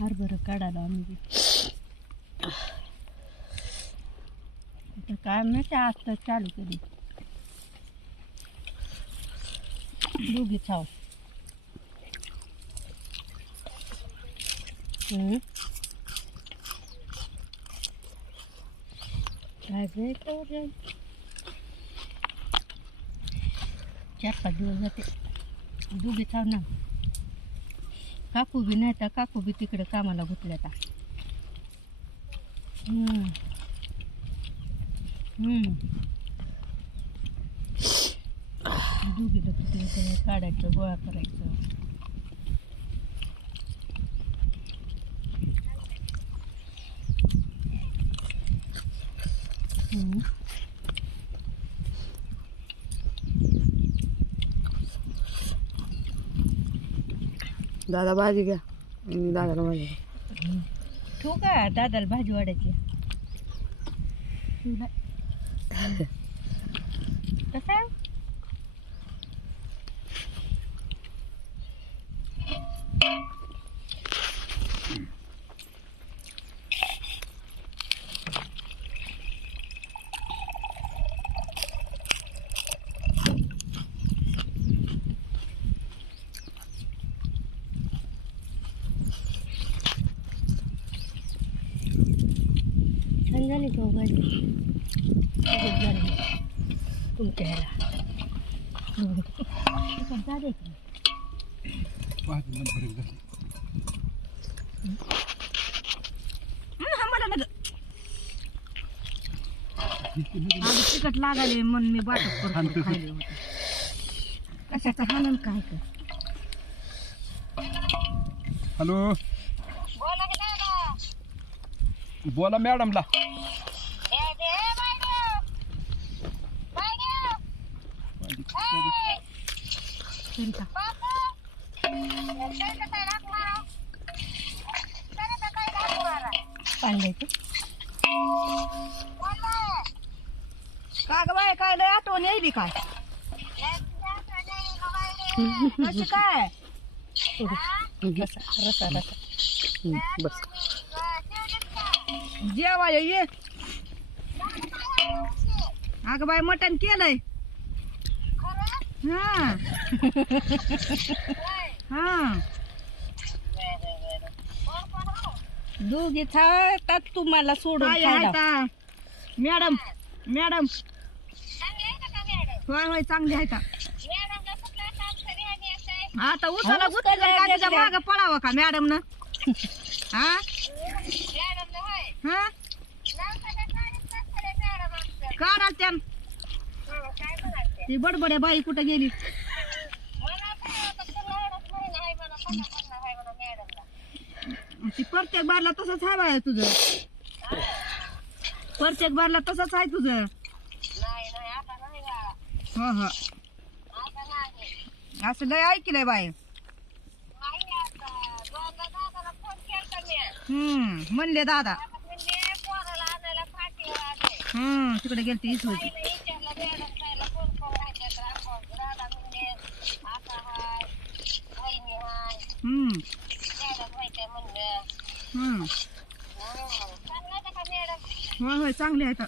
हरभरा काढायला आम्ही आता काय माहिती आता चालू केली दोघी खाऊ काय जायचं 4-5 दिवस जाते दोघी खाऊ ना काकू बी नाही तर काकू बी तिकडे कामाला गुतल्या आता दोघीला तिकडे काढायचं गोळा करायचं दादा भाजी घ्या दादाला भाजी ठेवू का दादाला भाजी वाढायची कसं आहे छान झाली तो भाजी तुमच्या ह्याला झाले की तिकट लागाले मन मी वाटप करतो खायला होतं कशाचा हाणन काय कर हॅलो बोला मॅडमला का ग बाय काय लय आठवण येईल काय कशी काय रसा रसा रसा बस जेवाय ये अगं बाय मटण केलंय हा हा दोघी थांबतात तुम्हाला सोडून खायला. मॅडम मॅडम होय होय चांगली आहे का आता उसाला गुतल्या माग पळावं का मॅडम न हा हा काढाल त्या ती बडबड्या बाई कुठं गेली ती प्रत्येक बारला तसंच आहे बाय तुझं प्रत्येक बारला तसंच आहे तुझं हो हो असं लय ऐकलंय बाय म्हणले दादा तिकडे गेलते हीच होती होय होय चांगले आहेत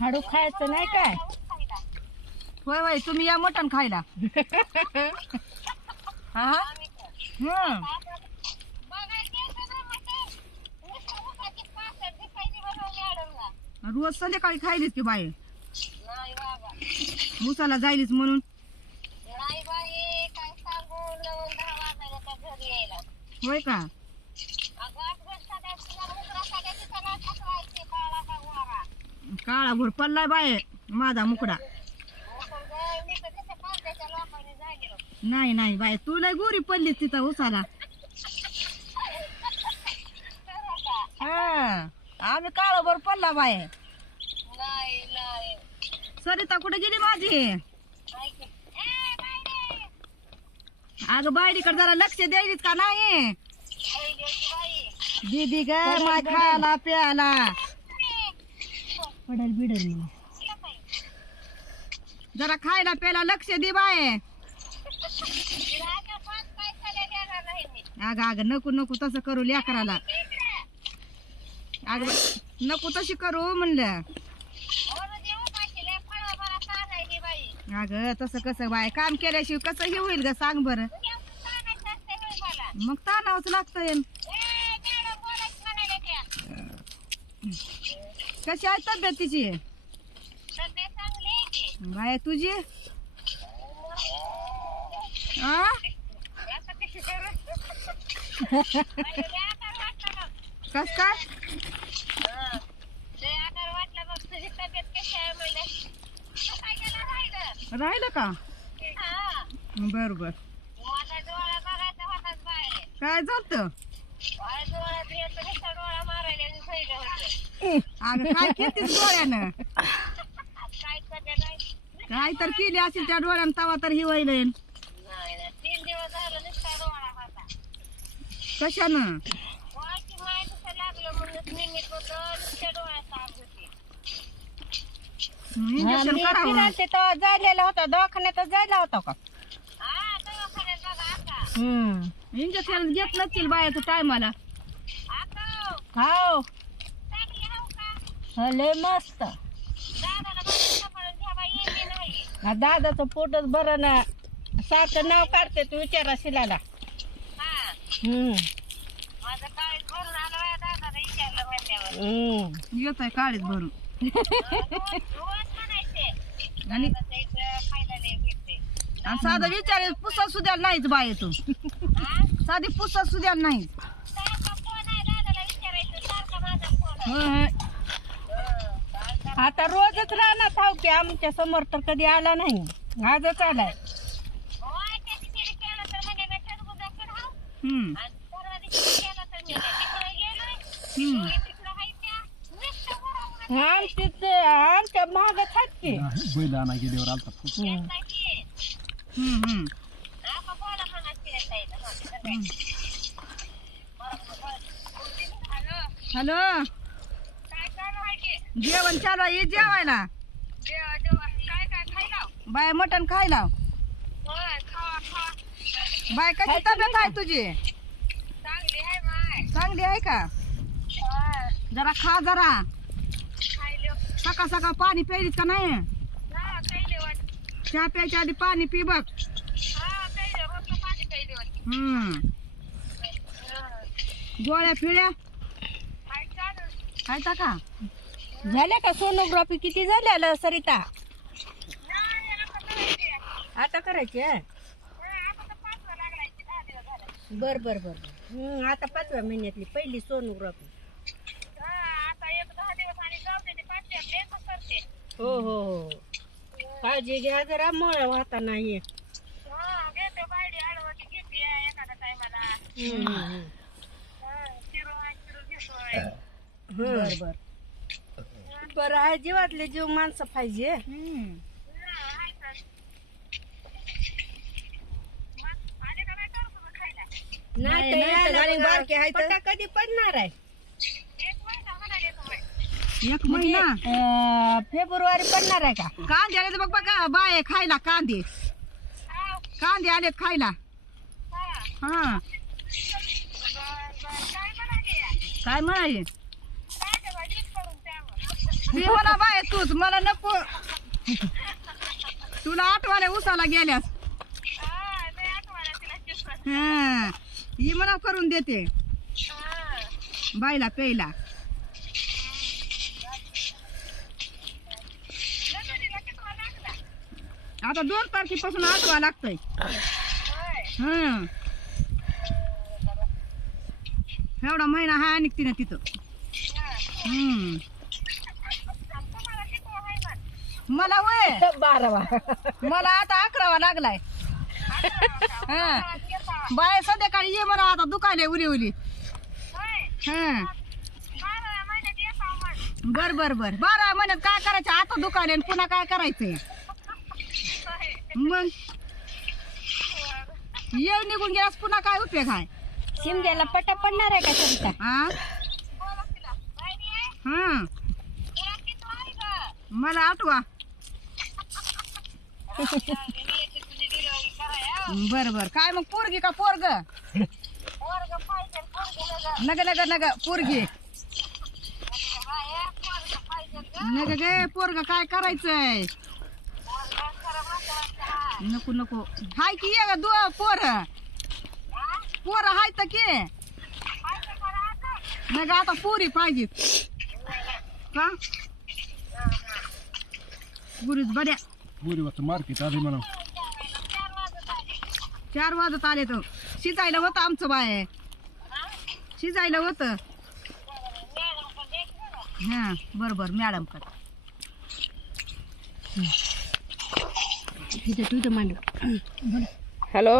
हाडू खायचं नाही काय होय होय तुम्ही या मटण खायला हा रोज संध्याकाळी खायलीच की बाई उसाला जायलीच म्हणून होय का काळा भोर पडलाय बाय माझा मुकडा नाही नाही बाय तू लय गोरी पडलीस तिथं उसाला हा आम्ही काळा भोर पडला बाय सरिता कुठे गेली माझी अगं बायडीकडे जरा लक्ष द्यायलीत का नाही दीदी ग माय खायला प्यायला पडल बिडल जरा खायला प्यायला लक्ष दे बाय अगं अगं नको नको तसं करू लेकराला. अगं नको तशी करू म्हणलं. अगं तसं कसं बाय काम केल्याशिवाय कसं हे होईल ग सांग बरं. मग ताणावंच लागतंय. कशी आहे तब्येत तिची बाय तुझी? आ कस काय राहिलं का? बर बर. काय झालं? अगं काय केलीस डोळ्यानं? काय तर केली असेल त्या डोळ्यानं तवा तर ही होईल. 3 दिवस झालं नुसता डोळा होता. कशानं? डोळ्याची माय दुसरं लागलं म्हणून निमित्त होतं नुसत्या डोळ्यात आग होती. इंजेक्शन करावं. तेव्हा जायला होता दवाखान्यात जायला होता का? हा दवाखान्यात बघा आता. इंजेक्शन घेत नसतील बायाचं टायमाला. हाव चांगली हाव का? लय मस्त. दादाला बघा पडून घ्या बाई येते नाही. दादाचं पोटच बरं ना. सारखं नाव काढते तू विचारा शिलाला. हा माझं काळीच भरून आलं बाया दादाला विचारलं म्हणल्यावर. येत आहे काळीच भरून. रोज म्हणायचे आणि दादाचं इथं खायला लय भेटते. साधं विचार पुस्तक सुद्धा नाहीच बाय तू. साधी पुस्तक सुद्धा नाही. सारखा फोन आहे दादाला विचारायचं सारखा माझा फोन आहे. आता रोजच राहणार थाव की आमच्या समोर तर कधी आला नाही. आजच आलाय. होय त्याची तिने केलं तर म्हणजे मी टरबूजाकडे हाव. हम्म आणि परवा दिवशी केलं तर मी तिकडे गेलोय. हम्म तिकडं आहे त्या नुसतं बरोबर आमच्या महागात आहेत की. बैल आणा गेल्यावर आलता नाही. हम्म आपण बोला म्हणायची हॅलो हॅलो काय चालू आहे की? जेवण चालू आहे. ये जेवायला. काय काय खायला? बाय मटण खायला. होय खावा खावा. बाय कशी तब्येत आहे तुझी? चांगली आहे माय. चांगली आहे का? होय जरा खा जरा. खायलो. सकाळ सकाळ पाणी प्यायलीस का नाही? हा खायले वाट. चहा प्यायच्या आधी पाणी पी बघ. हा खायले रोजचं पाणी खायले वाट. गोळ्या फिळ्या काय चालू? खायचा का? झाल्या का सोनोग्राफी किती झाल्या सरिता? नाही आता करायची. आता करायची आहे. आता तर 5 लागलायची 10 दिवस झाले. बर बर बर. आता 5व्या महिन्यातली पहिली सोनोग्राफी. हा आता 1-10 दिवस आणि जाऊ दे 5 प्लेस करते. हो हो हो काळजी घ्या जरा मळ वाहता नाही. हा घेते बायडी आडवती घेते एखाद्या टायमाला. शिरो आहे शिरो घेतोय. बर बर बरं आहे. जीवातले जीव माणसं पाहिजे. आहे तर. आले का नाही करतो खायला? नाही नाही, गाडी बारकी आहे तर. पटा कधी पडणार आहे? 1 महिना म्हणाले तुम्ही. 1 महिना. फेब्रुवारी पडणार आहे का? कांदे आले बघ बघा बाय खायला. कांदे हा कांदे आलेत खायला. हा हा काय म्हणाले? काय म्हणाले? काय भाजीच करून त्यावर. ते म्हणा बाय तूच मला नको. तुला आठवाले उसाला गेल्यास. हा नाही आठवड्यात तिला चिकन. हा ही म्हणा करून देते हा बायला प्यायला. लगडीला कितवा लागला? आता 2 तारखेपासून आठवा लागतंय. होय हा एवढा महिना हा आणि तिनं तिथं. तुम्हाला कितवा आहे मग? मला वय 12वा. मला आता 11वा लागलाय. हा बाय संध्याकाळी ये म्हणा आता दुकाने उली उली. होय हा 12 महिन्यात येतो मग. बर बर बर 12 महिन्यात काय करायचं आता दुकाने आणि पुन्हा काय करायचंय होय मग. येळ निघून गेल्यास पुन्हा काय उपयोग आहे? शिमग्याला पटा पडणार आहे का सरिता? हा बोला तिला. बायडी आहे? हा तुला कितवा आहे गं? मला आठवा. तुझी डिलिव्हरी कराया. बर बर काय मग पोरगी का पोरग? पोरगा नग नग नग पोरगी नग गे पोरग काय करायचंय नको नको हाय की ये दो पोर हाय तर की नग आता पोरी पाहिजे का पुरीच बड्या पुरी वाजता मार्केट आधी म्हणा 4 वाजत आले तर शिजायला होतं आमचं बाय शिजायला होतं हा बरोबर मॅडम कर तिथं तुझं मांड हॅलो